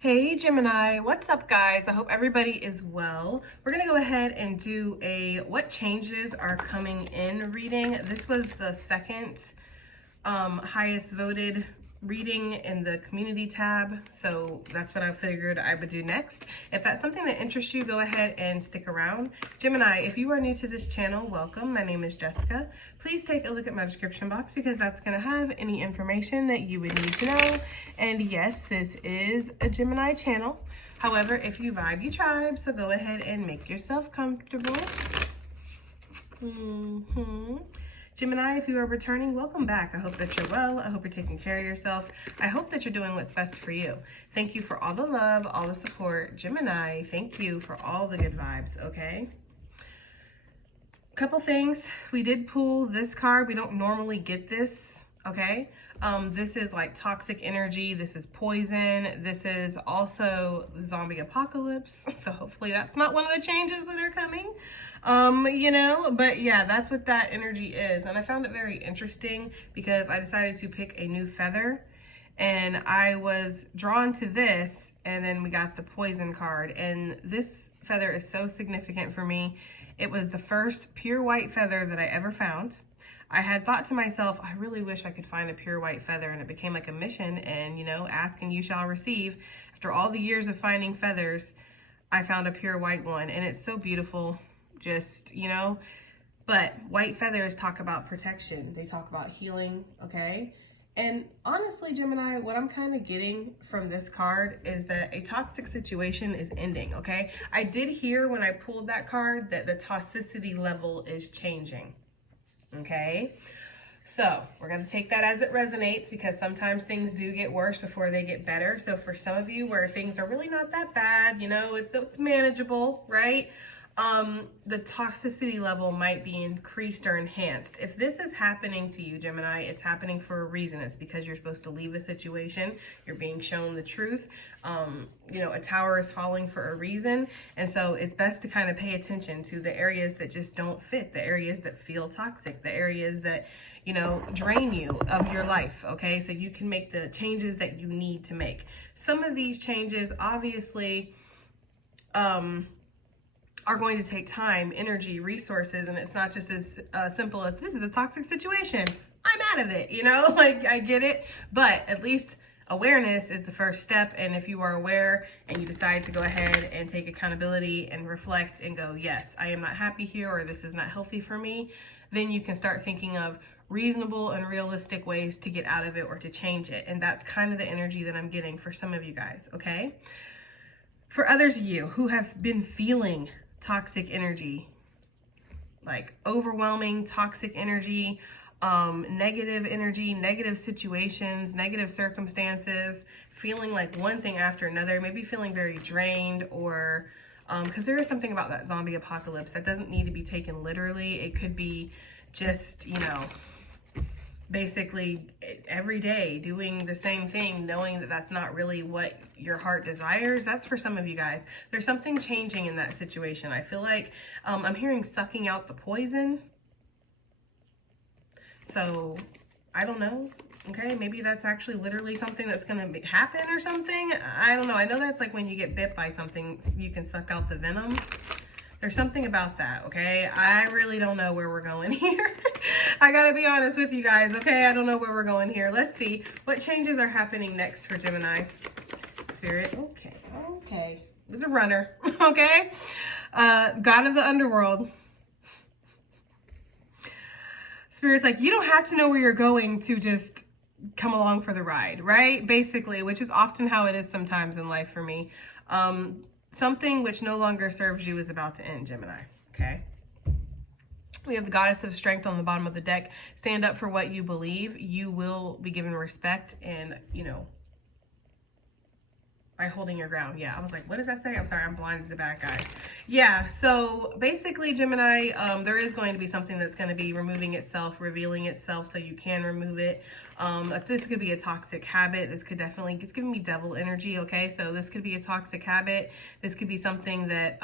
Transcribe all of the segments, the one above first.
Hey Gemini, what's up guys? I hope everybody is well. We're gonna go ahead and do a what changes are coming in reading. This was the second highest voted reading in the community tab, so that's what I figured I would do next. If that's something that interests you, go ahead and stick around. Gemini, if you are new to this channel, welcome. My name is Jessica. Please take a look at my description box because that's going to have any information that you would need to know. And yes, this is a Gemini channel. However, if you vibe, you tribe, so go ahead and make yourself comfortable. Gemini, if you are returning, welcome back. I hope that you're well. I hope you're taking care of yourself. I hope that you're doing what's best for you. Thank you for all the love, all the support. Gemini, thank you for all the good vibes, okay? Couple things. We did pull this card. We don't normally get this, okay? This is like toxic energy. This is poison. This is also zombie apocalypse. So hopefully that's not one of the changes that are coming. But yeah, that's what that energy is. And I found it very interesting because I decided to pick a new feather and I was drawn to this, and then we got the poison card, and this feather is so significant for me. It was the first pure white feather that I ever found. I had thought to myself, I really wish I could find a pure white feather, and it became like a mission, and ask and you shall receive. After all the years of finding feathers, I found a pure white one, and it's so beautiful. But white feathers talk about protection. They talk about healing, okay? And honestly, Gemini, what I'm kind of getting from this card is that a toxic situation is ending, okay? I did hear when I pulled that card that the toxicity level is changing, okay? So we're going to take that as it resonates because sometimes things do get worse before they get better. So for some of you where things are really not that bad, it's manageable, right? The toxicity level might be increased or enhanced. If this is happening to you, Gemini, it's happening for a reason. It's because you're supposed to leave a situation. You're being shown the truth. A tower is falling for a reason. And so it's best to kind of pay attention to the areas that just don't fit, the areas that feel toxic, the areas that, drain you of your life. Okay. So you can make the changes that you need to make. Some of these changes, obviously, are going to take time, energy, resources, and it's not just as simple as this is a toxic situation, I'm out of it, I get it, but at least awareness is the first step. And if you are aware and you decide to go ahead and take accountability and reflect and go, yes, I am not happy here, or this is not healthy for me, then you can start thinking of reasonable and realistic ways to get out of it or to change it. And that's kind of the energy that I'm getting for some of you guys, okay? For others of you who have been feeling toxic energy, like overwhelming toxic energy, negative situations, negative circumstances, feeling like one thing after another, maybe feeling very drained, or because there is something about that zombie apocalypse that doesn't need to be taken literally. It could be just, basically every day doing the same thing, knowing that that's not really what your heart desires. That's for some of you guys. There's something changing in that situation. I feel like I'm hearing sucking out the poison. So I don't know. Okay, maybe that's actually literally something that's going to happen or something. I don't know. I know that's like when you get bit by something, you can suck out the venom. There's something about that, okay? I really don't know where we're going here. I gotta be honest with you guys, okay? I don't know where we're going here. Let's see what changes are happening next for Gemini. Spirit, okay. There's a runner, okay? God of the underworld. Spirit's like, you don't have to know where you're going to just come along for the ride, right? Basically, which is often how it is sometimes in life for me. Something which no longer serves you is about to end, Gemini, okay? We have the Goddess of Strength on the bottom of the deck. Stand up for what you believe. You will be given respect and, by holding your ground. Yeah, I was like, what does that say? I'm sorry, I'm blind as a bat, guys. Yeah, so basically, Gemini, there is going to be something that's going to be removing itself, revealing itself, so you can remove it. This could be a toxic habit. This could definitely, it's giving me devil energy, okay? So this could be a toxic habit. This could be something that,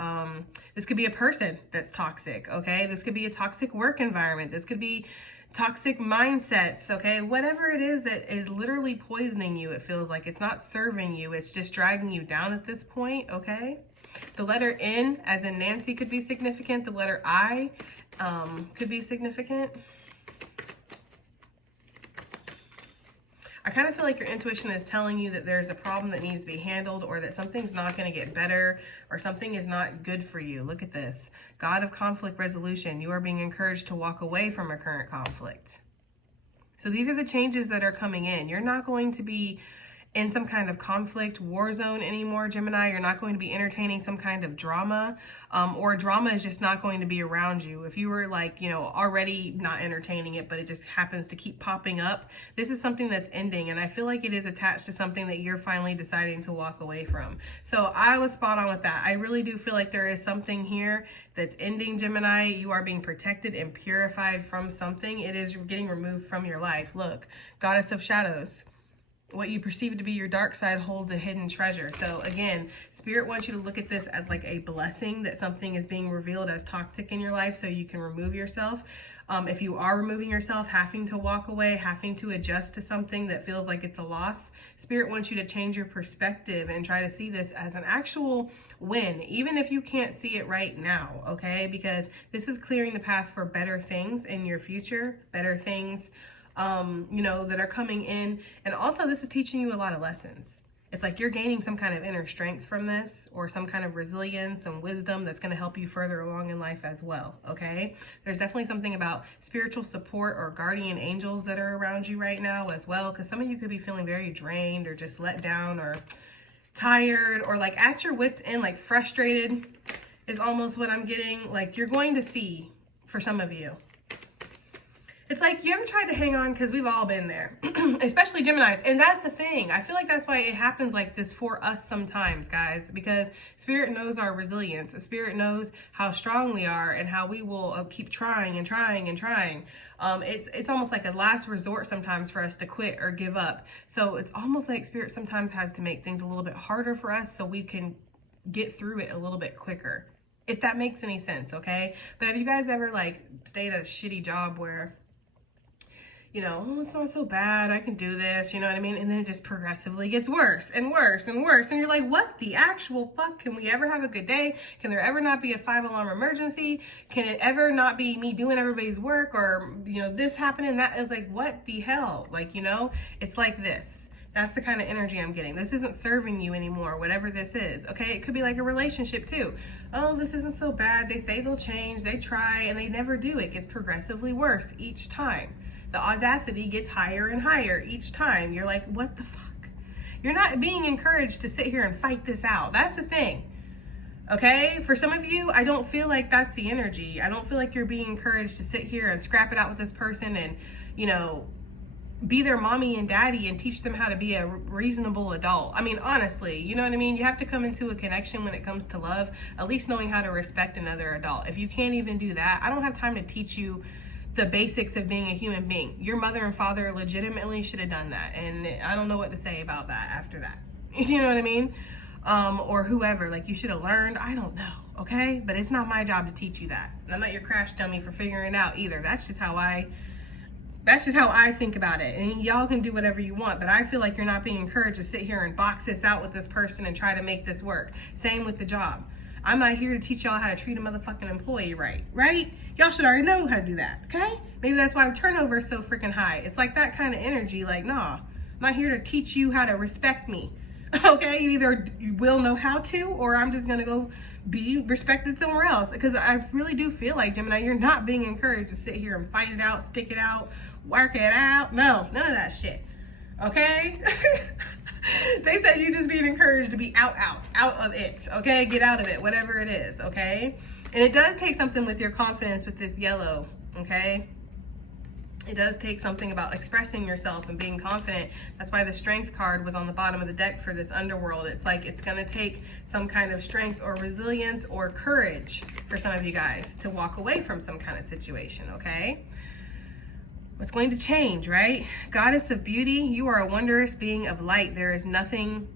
this could be a person that's toxic, okay? This could be a toxic work environment. This could be toxic mindsets, okay? Whatever it is that is literally poisoning you, it feels like it's not serving you, it's just dragging you down at this point, okay? The letter N, as in Nancy, could be significant. The letter I could be significant. I kind of feel like your intuition is telling you that there's a problem that needs to be handled, or that something's not going to get better, or something is not good for you. Look at this. God of conflict resolution. You are being encouraged to walk away from a current conflict. So these are the changes that are coming in. You're not going to be in some kind of conflict war zone anymore, Gemini. You're not going to be entertaining some kind of drama, or drama is just not going to be around you. If you were like, you know, already not entertaining it, but it just happens to keep popping up, this is something that's ending. And I feel like it is attached to something that you're finally deciding to walk away from. So I was spot on with that. I really do feel like there is something here that's ending, Gemini. You are being protected and purified from something. It is getting removed from your life. Look, Goddess of Shadows. What you perceive to be your dark side holds a hidden treasure. So again, Spirit wants you to look at this as like a blessing, that something is being revealed as toxic in your life so you can remove yourself. If you are removing yourself, having to walk away, having to adjust to something that feels like it's a loss, Spirit wants you to change your perspective and try to see this as an actual win, even if you can't see it right now, okay? Because this is clearing the path for better things in your future, better things you know, that are coming in. And also this is teaching you a lot of lessons. It's like you're gaining some kind of inner strength from this, or some kind of resilience and wisdom that's going to help you further along in life as well, okay? There's definitely something about spiritual support or guardian angels that are around you right now as well, because some of you could be feeling very drained or just let down or tired, or like at your wits' end, like frustrated is almost what I'm getting. Like you're going to see, for some of you, it's like you ever tried to hang on, because we've all been there, especially Geminis. And that's the thing. I feel like that's why it happens like this for us sometimes, guys, because Spirit knows our resilience. Spirit knows how strong we are and how we will keep trying and trying and trying. It's almost like a last resort sometimes for us to quit or give up. So it's almost like Spirit sometimes has to make things a little bit harder for us so we can get through it a little bit quicker, if that makes any sense, okay? But have you guys ever like stayed at a shitty job where, you know, oh, it's not so bad, I can do this, you know what I mean? And then it just progressively gets worse and worse and worse. And you're like, what the actual fuck? Can we ever have a good day? Can there ever not be a 5-alarm emergency? Can it ever not be me doing everybody's work, or, you know, this happening? That is like, what the hell? Like, you know, it's like this. That's the kind of energy I'm getting. This isn't serving you anymore, whatever this is, okay? It could be like a relationship too. Oh, this isn't so bad. They say they'll change, they try, and they never do. It gets progressively worse each time. The audacity gets higher and higher each time. You're like, what the fuck? You're not being encouraged to sit here and fight this out. That's the thing, okay? For some of you, I don't feel like that's the energy. I don't feel like you're being encouraged to sit here and scrap it out with this person and, you know, be their mommy and daddy and teach them how to be a reasonable adult. I mean, honestly, you know what I mean? You have to come into a connection when it comes to love, at least knowing how to respect another adult. If you can't even do that, I don't have time to teach you the basics of being a human being. Your mother and father legitimately should have done that. And I don't know what to say about that after that. You know what I mean? Or whoever, like you should have learned. I don't know, okay? But it's not my job to teach you that. And I'm not your crash dummy for figuring it out either. That's just how I think about it. And y'all can do whatever you want, but I feel like you're not being encouraged to sit here and box this out with this person and try to make this work. Same with the job. I'm not here to teach y'all how to treat a motherfucking employee right? Y'all should already know how to do that, okay? Maybe that's why turnover is so freaking high. It's like that kind of energy, like, nah, I'm not here to teach you how to respect me, okay? You will know how to, or I'm just gonna go be respected somewhere else. Because I really do feel like, Gemini, you're not being encouraged to sit here and fight it out, stick it out, work it out. No, none of that shit, okay? They said you just being encouraged to be out of it, okay? Get out of it, whatever it is, okay? And it does take something with your confidence with this yellow, okay? It does take something about expressing yourself and being confident. That's why the strength card was on the bottom of the deck for this underworld. It's like it's gonna take some kind of strength or resilience or courage for some of you guys to walk away from some kind of situation, okay? It's going to change, right? Goddess of beauty, you are a wondrous being of light. There is nothing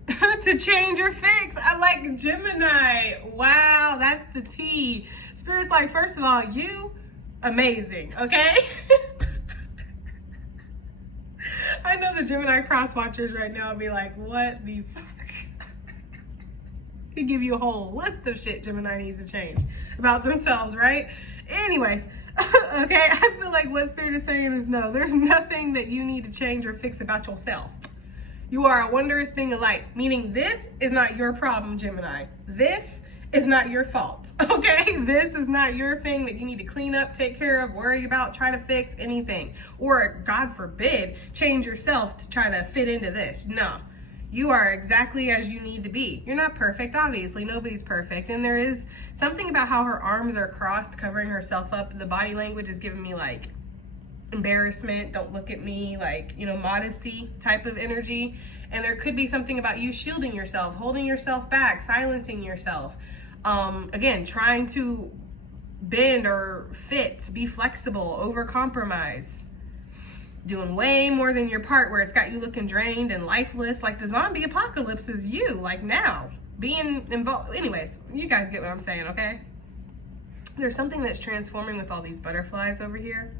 to change or fix. I like Gemini. Wow, that's the tea. Spirit's like, first of all, you amazing, okay? I know the Gemini cross watchers right now will be like, what the fuck? He give you a whole list of shit Gemini needs to change about themselves, right? Anyways, okay, I feel like what Spirit is saying is no, there's nothing that you need to change or fix about yourself. You are a wondrous being of light, meaning this is not your problem, Gemini. This is not your fault, okay? This is not your thing that you need to clean up, take care of, worry about, try to fix anything. Or, God forbid, change yourself to try to fit into this. No. You are exactly as you need to be. You're not perfect, obviously. Nobody's perfect. And there is something about how her arms are crossed, covering herself up. The body language is giving me like embarrassment, don't look at me, like, you know, modesty type of energy. And there could be something about you shielding yourself, holding yourself back, silencing yourself. Again, trying to bend or fit, be flexible, over-compromise. Doing way more than your part, where it's got you looking drained and lifeless. Like the zombie apocalypse is you, like now, being involved. Anyways, you guys get what I'm saying, okay? There's something that's transforming with all these butterflies over here,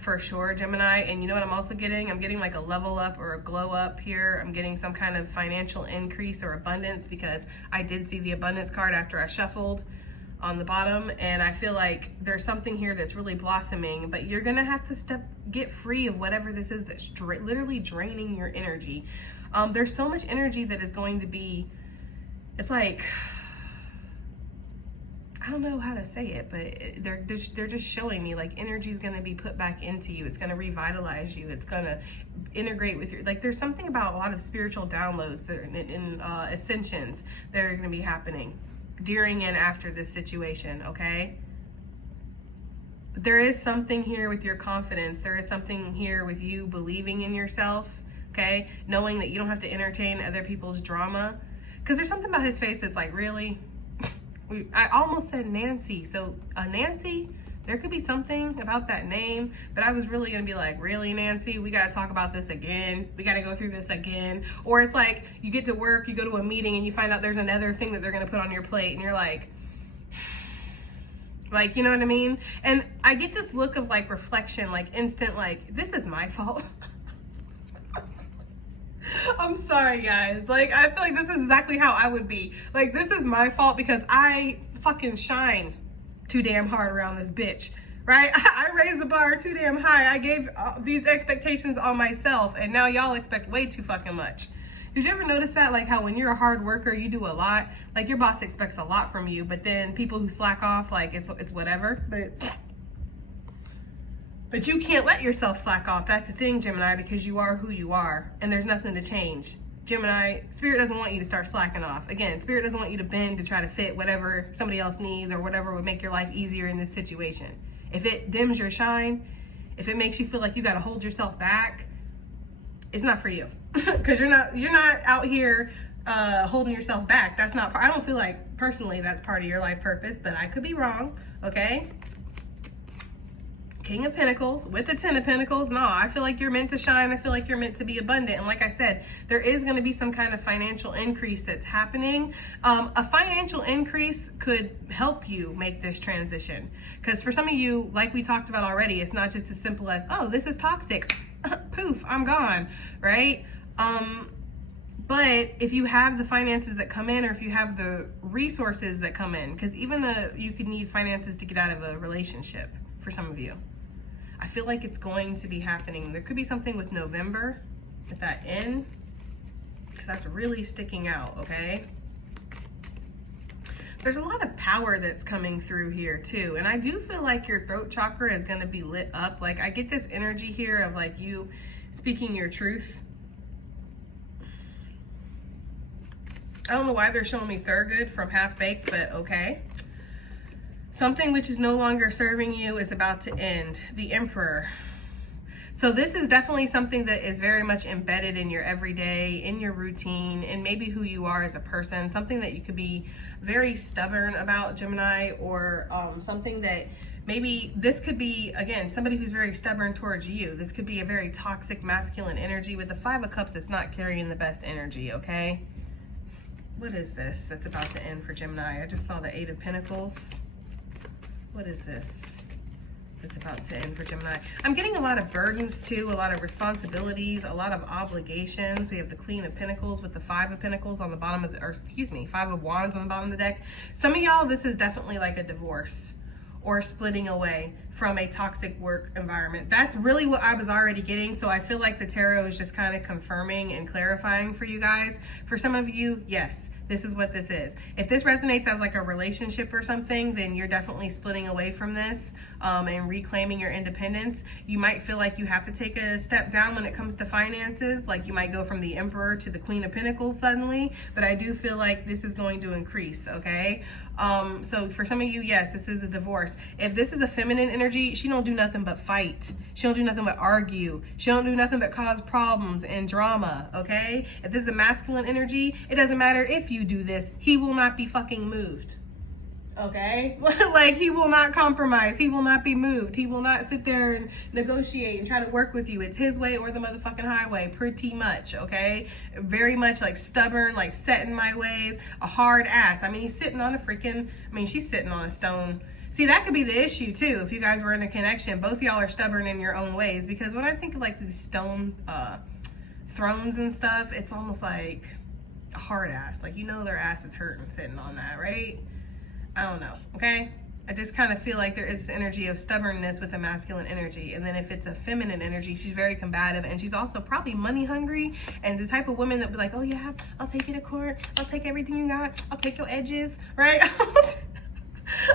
for sure, Gemini. And you know what I'm also getting? I'm getting like a level up or a glow up here. I'm getting some kind of financial increase or abundance, because I did see the abundance card after I shuffled on the bottom, and I feel like there's something here that's really blossoming, but you're gonna have to get free of whatever this is that's literally draining your energy. There's so much energy that is going to be, it's like, I don't know how to say it, but they're just showing me like energy is going to be put back into you. It's going to revitalize you. It's going to integrate with your, like, there's something about a lot of spiritual downloads that are in ascensions that are going to be happening during and after this situation, okay? But there is something here with your confidence. There is something here with you believing in yourself, okay? Knowing that you don't have to entertain other people's drama. Because there's something about his face that's like, really? I almost said Nancy. So Nancy, there could be something about that name, but I was really gonna be like, really, Nancy? We gotta talk about this again. We gotta go through this again. Or it's like you get to work, you go to a meeting, and you find out there's another thing that they're gonna put on your plate, and you're like, you know what I mean? And I get this look of like reflection, like instant, like, this is my fault. I'm sorry, guys. Like, I feel like this is exactly how I would be. Like, this is my fault because I fucking shine too damn hard around this bitch, right? I raised the bar too damn high. I gave these expectations on myself, and now y'all expect way too fucking much. Did you ever notice that? Like how when you're a hard worker, you do a lot. Like your boss expects a lot from you, but then people who slack off, like it's whatever. But you can't let yourself slack off. That's the thing, Gemini, because you are who you are, and there's nothing to change. Gemini, Spirit doesn't want you to start slacking off. Again, Spirit doesn't want you to bend to try to fit whatever somebody else needs or whatever would make your life easier in this situation. If it dims your shine, if it makes you feel like you got to hold yourself back, it's not for you. Because you're not out here holding yourself back. That's not, I don't feel like personally that's part of your life purpose, but I could be wrong, okay? King of Pentacles with the 10 of Pentacles. No, I feel like you're meant to shine. I feel like you're meant to be abundant. And like I said, there is going to be some kind of financial increase that's happening. A financial increase could help you make this transition. Because for some of you, like we talked about already, it's not just as simple as, oh, this is toxic. Poof, I'm gone, right? But if you have the finances that come in, or if you have the resources that come in, because even you could need finances to get out of a relationship for some of you. I feel like it's going to be happening. There could be something with November at that end, because that's really sticking out, okay? There's a lot of power that's coming through here too. And I do feel like your throat chakra is going to be lit up. Like I get this energy here of like you speaking your truth. I don't know why they're showing me Thurgood from Half Baked, but okay. Something which is no longer serving you is about to end. The Emperor. So this is definitely something that is very much embedded in your everyday, in your routine, and maybe who you are as a person. Something that you could be very stubborn about, Gemini, or something that maybe this could be, again, somebody who's very stubborn towards you. This could be a very toxic masculine energy. With the 5 of Cups, it's not carrying the best energy, okay? What is this that's about to end for Gemini? I just saw the 8 of Pentacles. What is this? it's about to end for Gemini. I'm getting a lot of burdens too, a lot of responsibilities, a lot of obligations. We have the Queen of Pentacles with the Five of Pentacles on the bottom of the, or excuse me, Five of Wands on the bottom of the deck. Some of y'all, this is definitely like a divorce or splitting away from a toxic work environment. That's really what I was already getting. So I feel like the tarot is just kind of confirming and clarifying for you guys. For some of you, yes, this is what this is. If this resonates as like a relationship or something, then you're definitely splitting away from this and reclaiming your independence. You might feel like you have to take a step down when it comes to finances. Like you might go from the Emperor to the Queen of Pentacles suddenly, but I do feel like this is going to increase, okay? So for some of you, yes, this is a divorce. If this is a feminine energy, she don't do nothing but fight. She don't do nothing but argue. She don't do nothing but cause problems and drama, okay? If this is a masculine energy, it doesn't matter if you do this, he will not be fucking moved, okay? Like, he will not compromise. He will not be moved. He will not sit there and negotiate and try to work with you. It's his way or the motherfucking highway, pretty much, okay? Very much like stubborn, like set in my ways, a hard ass. I mean, he's sitting on a freaking, I mean, she's sitting on a stone. See, that could be the issue too. If you guys were in a connection, both y'all are stubborn in your own ways, because when I think of like these stone thrones and stuff, it's almost like a hard ass. Like, you know, their ass is hurting sitting on that, right? I don't know, okay? I just kind of feel like there is this energy of stubbornness with a masculine energy. And then if it's a feminine energy, she's very combative, and she's also probably money hungry, and the type of woman that be like, oh yeah, I'll take you to court. I'll take everything you got. I'll take your edges, right?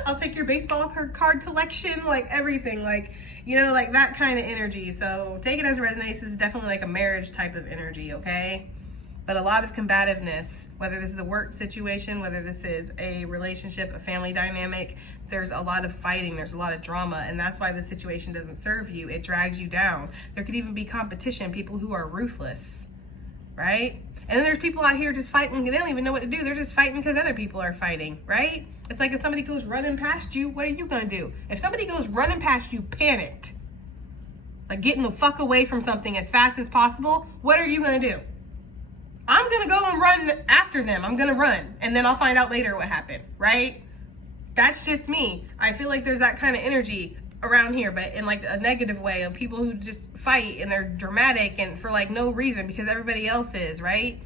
I'll take your baseball card collection, like everything, like, you know, like that kind of energy. So take it as it resonates. This is definitely like a marriage type of energy, okay? But a lot of combativeness, whether this is a work situation, whether this is a relationship, a family dynamic, there's a lot of fighting, there's a lot of drama, and that's why the situation doesn't serve you. It drags you down. There could even be competition, people who are ruthless, right? And then there's people out here just fighting, they don't even know what to do. They're just fighting because other people are fighting, right? It's like if somebody goes running past you, what are you gonna do? If somebody goes running past you panicked, like getting the fuck away from something as fast as possible, what are you gonna do? I'm gonna go and run after them. I'm gonna run, and then I'll find out later what happened, right? That's just me. I feel like there's that kind of energy around here, but in like a negative way, of people who just fight and they're dramatic and for like no reason because everybody else is, right?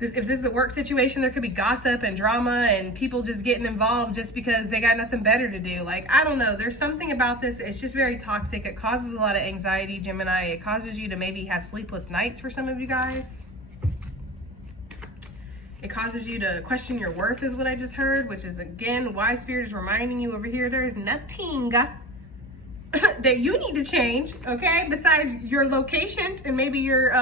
If this is a work situation, there could be gossip and drama and people just getting involved just because they got nothing better to do. Like, I don't know. There's something about this. It's just very toxic. It causes a lot of anxiety, Gemini. It causes you to maybe have sleepless nights for some of you guys. It causes you to question your worth, is what I just heard, which is, again, why Spirit is reminding you over here, there's nothing that you need to change, okay? Besides your location and maybe your,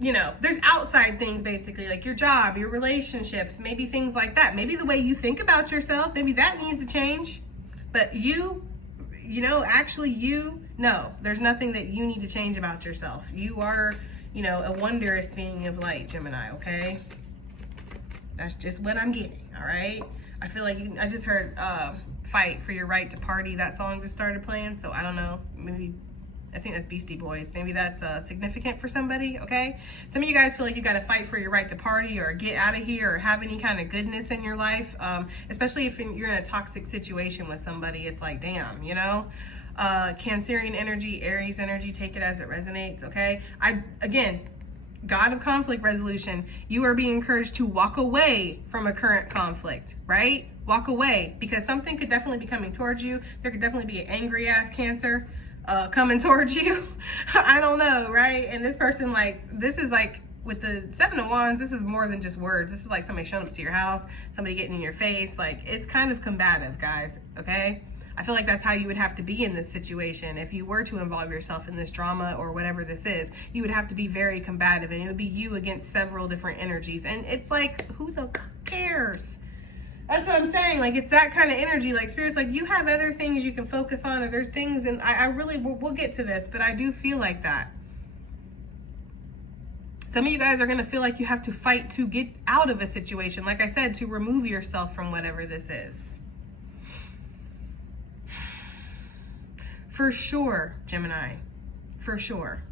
you know, there's outside things, basically, like your job, your relationships, maybe things like that. Maybe the way you think about yourself, maybe that needs to change. But you know, actually no, there's nothing that you need to change about yourself. You are, you know, a wondrous being of light, Gemini, okay? That's just what I'm getting, all right? I feel like I just heard Fight for Your Right to Party. That song just started playing, so I don't know. Maybe, I think that's Beastie Boys. Maybe that's significant for somebody, okay? Some of you guys feel like you got to fight for your right to party or get out of here or have any kind of goodness in your life, especially if you're in a toxic situation with somebody. It's like, damn, you know? Cancerian energy, Aries energy, take it as it resonates, okay? Again, God of conflict resolution, you are being encouraged to walk away from a current conflict, right? Walk away, because something could definitely be coming towards you. There could definitely be an angry ass Cancer coming towards you. I don't know, right? And this person, like, this is like, with the Seven of Wands, this is more than just words. This is like somebody showing up to your house, somebody getting in your face. Like, it's kind of combative, guys, okay? I feel like that's how you would have to be in this situation. If you were to involve yourself in this drama or whatever this is, you would have to be very combative, and it would be you against several different energies. And it's like, who the cares? That's what I'm saying. Like, it's that kind of energy. Like, Spirit's like, you have other things you can focus on, or there's things, and I really, we'll get to this, but I do feel like that. Some of you guys are going to feel like you have to fight to get out of a situation. Like I said, to remove yourself from whatever this is. For sure, Gemini, for sure.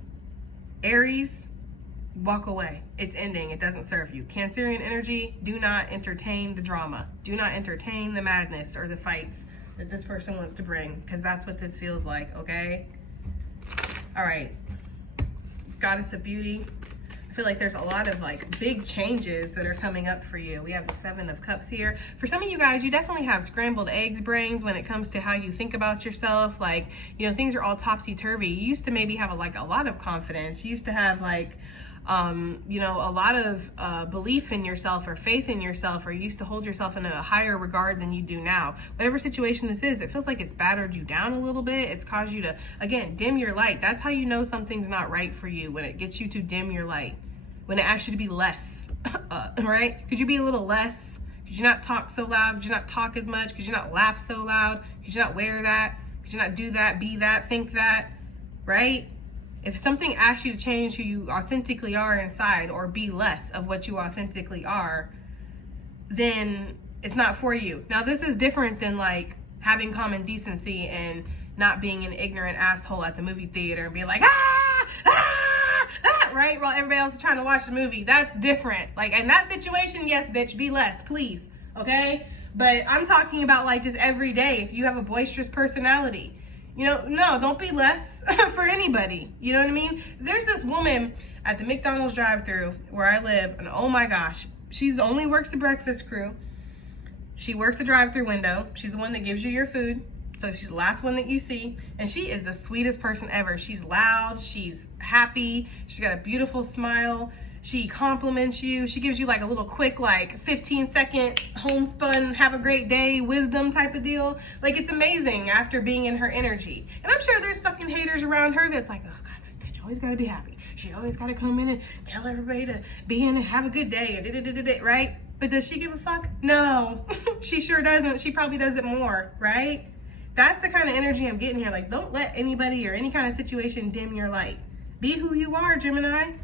Aries, walk away. It's ending. It doesn't serve you. Cancerian energy, do not entertain the drama. Do not entertain the madness or the fights that this person wants to bring, because that's what this feels like, okay? All right, Goddess of Beauty. I feel like there's a lot of like big changes that are coming up for you. We have the 7 of Cups here. For some of you guys, you definitely have scrambled eggs brains when it comes to how you think about yourself. Like, you know, things are all topsy-turvy. You used to maybe have a lot of confidence. You used to have like, you know, a lot of belief in yourself or faith in yourself, or you used to hold yourself in a higher regard than you do now. Whatever situation this is, it feels like it's battered you down a little bit. It's caused you to, again, dim your light. That's how you know something's not right for you, when it gets you to dim your light. When it asks you to be less, right? Could you be a little less? Could you not talk so loud? Could you not talk as much? Could you not laugh so loud? Could you not wear that? Could you not do that, be that, think that, right? If something asks you to change who you authentically are inside, or be less of what you authentically are, then it's not for you. Now, this is different than like having common decency and not being an ignorant asshole at the movie theater and being like, right? While everybody else is trying to watch the movie. That's different. Like, in that situation, yes, bitch, be less, please. Okay? But I'm talking about like just every day. If you have a boisterous personality, you know, no, don't be less for anybody. You know what I mean? There's this woman at the McDonald's drive-thru where I live, and oh my gosh, she's only works the breakfast crew. She works the drive-thru window. She's the one that gives you your food. So she's the last one that you see, and she is the sweetest person ever. She's loud, she's happy, she's got a beautiful smile, she compliments you, she gives you like a little quick like 15-second homespun, have a great day, wisdom type of deal. Like, it's amazing after being in her energy. And I'm sure there's fucking haters around her that's like, oh God, this bitch always gotta be happy. She always gotta come in and tell everybody to be in and have a good day, and right? But does she give a fuck? No, she sure doesn't. She probably does it more, right? That's the kind of energy I'm getting here. Like, don't let anybody or any kind of situation dim your light. Be who you are, Gemini.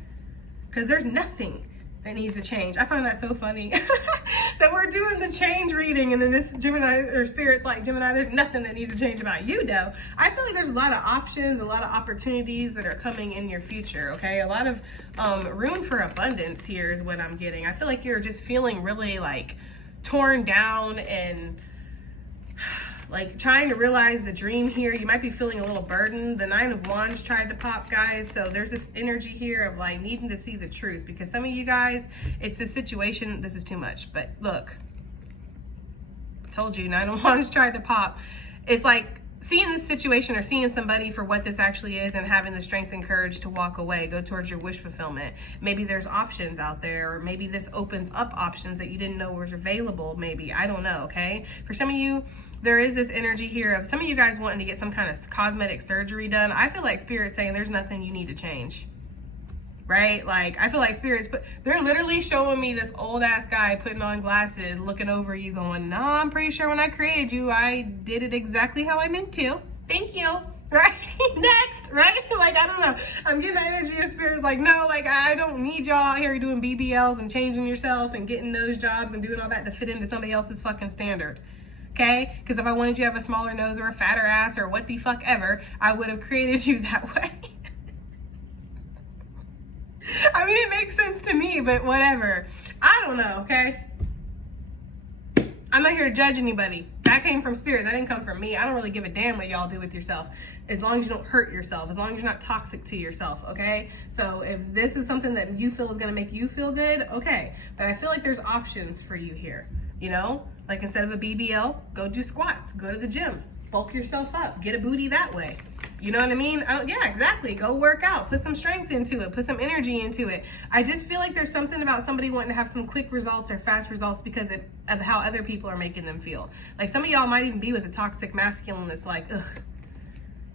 Because there's nothing that needs to change. I find that so funny that we're doing the change reading, and then this Gemini or Spirit's like, Gemini, there's nothing that needs to change about you, though. I feel like there's a lot of options, a lot of opportunities that are coming in your future, okay? A lot of room for abundance here is what I'm getting. I feel like you're just feeling really like torn down and like trying to realize the dream here. You might be feeling a little burdened. The 9 of Wands tried to pop, guys. So there's this energy here of like needing to see the truth, because some of you guys, it's this situation. This is too much, but look, told you 9 of Wands tried to pop. It's like seeing this situation or seeing somebody for what this actually is and having the strength and courage to walk away, go towards your wish fulfillment. Maybe there's options out there, or maybe this opens up options that you didn't know was available. Maybe, I don't know. Okay, for some of you, there is this energy here of some of you guys wanting to get some kind of cosmetic surgery done. I feel like Spirit's saying there's nothing you need to change, right? Like, I feel like Spirit's, but they're literally showing me this old ass guy putting on glasses, looking over you going, no, I'm pretty sure when I created you, I did it exactly how I meant to. Thank you. Right? Next, right? Like, I don't know. I'm getting the energy of Spirit's like, no, like, I don't need y'all out here doing BBLs and changing yourself and getting those jobs and doing all that to fit into somebody else's fucking standard. Okay? Because if I wanted you to have a smaller nose or a fatter ass or what the fuck ever, I would have created you that way. I mean, it makes sense to me, but whatever. I don't know, okay? I'm not here to judge anybody. That came from Spirit. That didn't come from me. I don't really give a damn what y'all do with yourself, as long as you don't hurt yourself, as long as you're not toxic to yourself, okay? So if this is something that you feel is going to make you feel good, okay. But I feel like there's options for you here, you know? Like, instead of a BBL, go do squats, go to the gym, bulk yourself up, get a booty that way. You know what I mean? Yeah, exactly. Go work out, put some strength into it, put some energy into it. I just feel like there's something about somebody wanting to have some quick results or fast results because of how other people are making them feel. Like, some of y'all might even be with a toxic masculine that's like, ugh,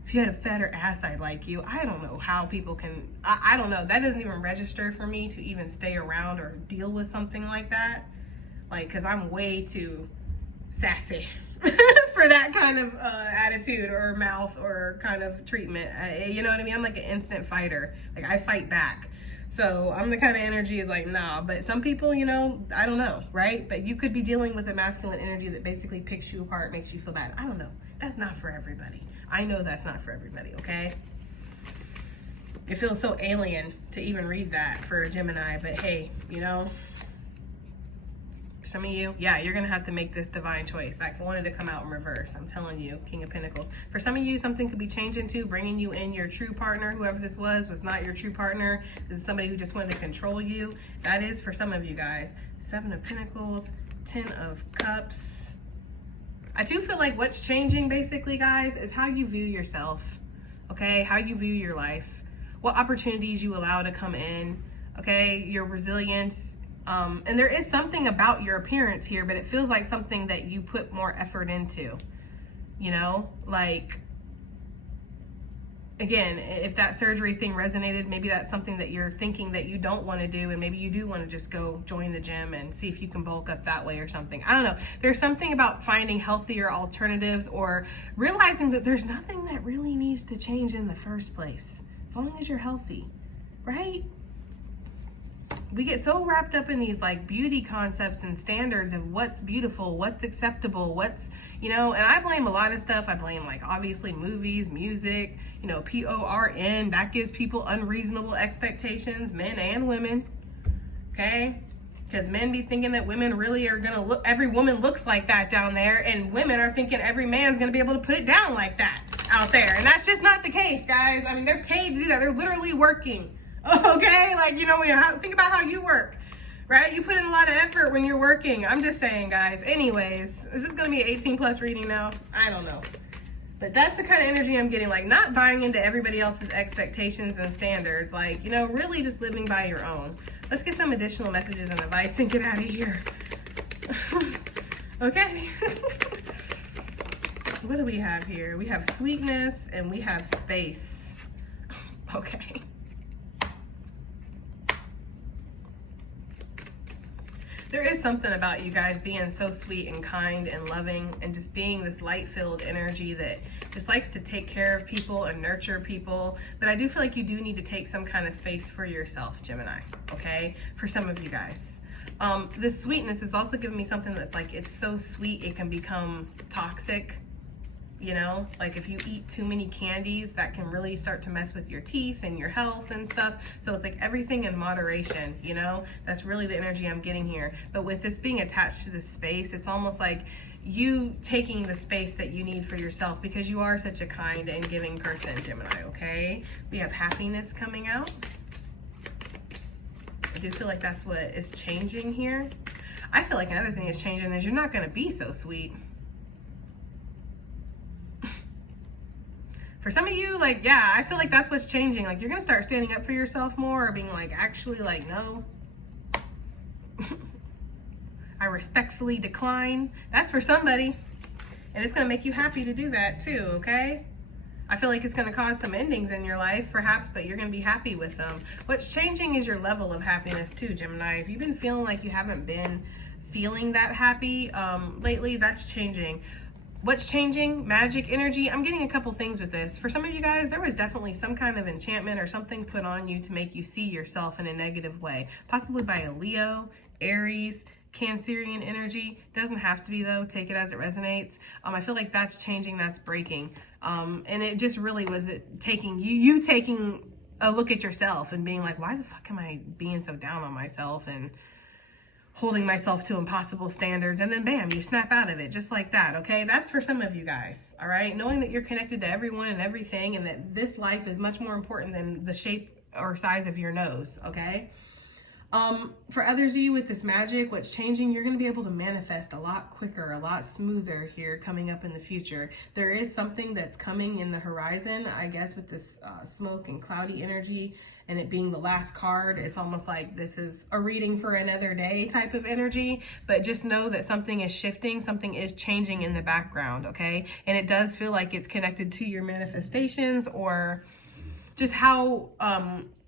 if you had a fatter ass, I'd like you. I don't know how people can, I don't know. That doesn't even register for me to even stay around or deal with something like that. Like, because I'm way too sassy for that kind of attitude or mouth or kind of treatment. You know what I mean? I'm like an instant fighter. Like, I fight back. So I'm the kind of energy is like, nah. But some people, you know, I don't know, right? But you could be dealing with a masculine energy that basically picks you apart, makes you feel bad. I don't know. That's not for everybody. I know that's not for everybody, okay? It feels so alien to even read that for a Gemini, but hey, you know, some of you, yeah, you're going to have to make this divine choice. Like, I wanted to come out in reverse. I'm telling you, King of Pentacles. For some of you, something could be changing too, bringing you in your true partner. Whoever this was not your true partner. This is somebody who just wanted to control you. That is for some of you guys. 7 of Pentacles, 10 of Cups. I do feel like what's changing basically, guys, is how you view yourself, okay? How you view your life, what opportunities you allow to come in, okay? Your resilience. And there is something about your appearance here, but it feels like something that you put more effort into, you know? Like, again, if that surgery thing resonated, maybe that's something that you're thinking that you don't want to do, and maybe you do want to just go join the gym and see if you can bulk up that way or something. I don't know. There's something about finding healthier alternatives, or realizing that there's nothing that really needs to change in the first place, as long as you're healthy, right? We get so wrapped up in these like beauty concepts and standards of what's beautiful, what's acceptable, what's, you know, and I blame a lot of stuff. I blame, like, obviously movies, music, you know, PORN, that gives people unreasonable expectations, men and women, okay? Because men be thinking that women really are gonna look, every woman looks like that down there, and women are thinking every man's gonna be able to put it down like that out there. And that's just not the case, guys. I mean, they're paid to do that. They're literally working. Okay, like, you know, when you think about how you work, right? You put in a lot of effort when you're working. I'm just saying, guys. Anyways, is this gonna be an 18+ reading now? I don't know, but that's the kind of energy I'm getting. Like, not buying into everybody else's expectations and standards, like, you know, really just living by your own. Let's get some additional messages and advice and get out of here. Okay. What do we have here? We have sweetness and we have space. Okay. There is something about you guys being so sweet and kind and loving, and just being this light-filled energy that just likes to take care of people and nurture people. But I do feel like you do need to take some kind of space for yourself, Gemini, okay? For some of you guys. This sweetness is also giving me something that's like, it's so sweet it can become toxic. You know, like if you eat too many candies, that can really start to mess with your teeth and your health and stuff. So it's like everything in moderation, you know, that's really the energy I'm getting here. But with this being attached to this space, it's almost like you taking the space that you need for yourself, because you are such a kind and giving person, Gemini, okay? We have happiness coming out. I do feel like that's what is changing here. I feel like another thing is changing is you're not going to be so sweet. For some of you, like, yeah, I feel like that's what's changing. Like, you're going to start standing up for yourself more, or being like, actually, like, no. I respectfully decline. That's for somebody. And it's going to make you happy to do that too, okay? I feel like it's going to cause some endings in your life, perhaps, but you're going to be happy with them. What's changing is your level of happiness too, Gemini. If you've been feeling like you haven't been feeling that happy lately, that's changing. What's changing? Magic energy. I'm getting a couple things with this. For some of you guys, there was definitely some kind of enchantment or something put on you to make you see yourself in a negative way, possibly by a Leo, Aries, Cancerian energy. Doesn't have to be though. Take it as it resonates. I feel like that's changing, that's breaking. And it just really was taking you taking a look at yourself and being like, why the fuck am I being so down on myself and holding myself to impossible standards, and then bam, you snap out of it just like that, okay? That's for some of you guys, all right? Knowing that you're connected to everyone and everything, and that this life is much more important than the shape or size of your nose, okay? For others of you with this magic, what's changing, you're going to be able to manifest a lot quicker, a lot smoother here coming up in the future. There is something that's coming in the horizon, I guess, with this smoke and cloudy energy, and it being the last card. It's almost like this is a reading for another day type of energy, but just know that something is shifting, something is changing in the background, okay? And it does feel like it's connected to your manifestations, or just how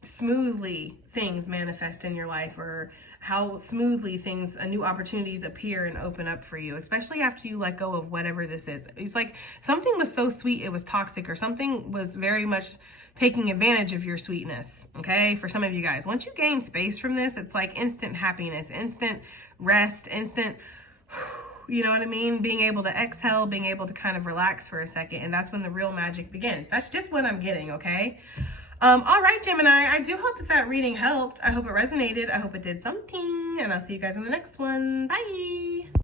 smoothly things manifest in your life, or how smoothly things, new opportunities appear and open up for you, especially after you let go of whatever this is. It's like something was so sweet it was toxic, or something was very much taking advantage of your sweetness, okay? For some of you guys, once you gain space from this, it's like instant happiness, instant rest, instant, you know what I mean? Being able to exhale, being able to kind of relax for a second, and that's when the real magic begins. That's just what I'm getting, okay? All right, Gemini, I do hope that that reading helped. I hope it resonated. I hope it did something, and I'll see you guys in the next one. Bye.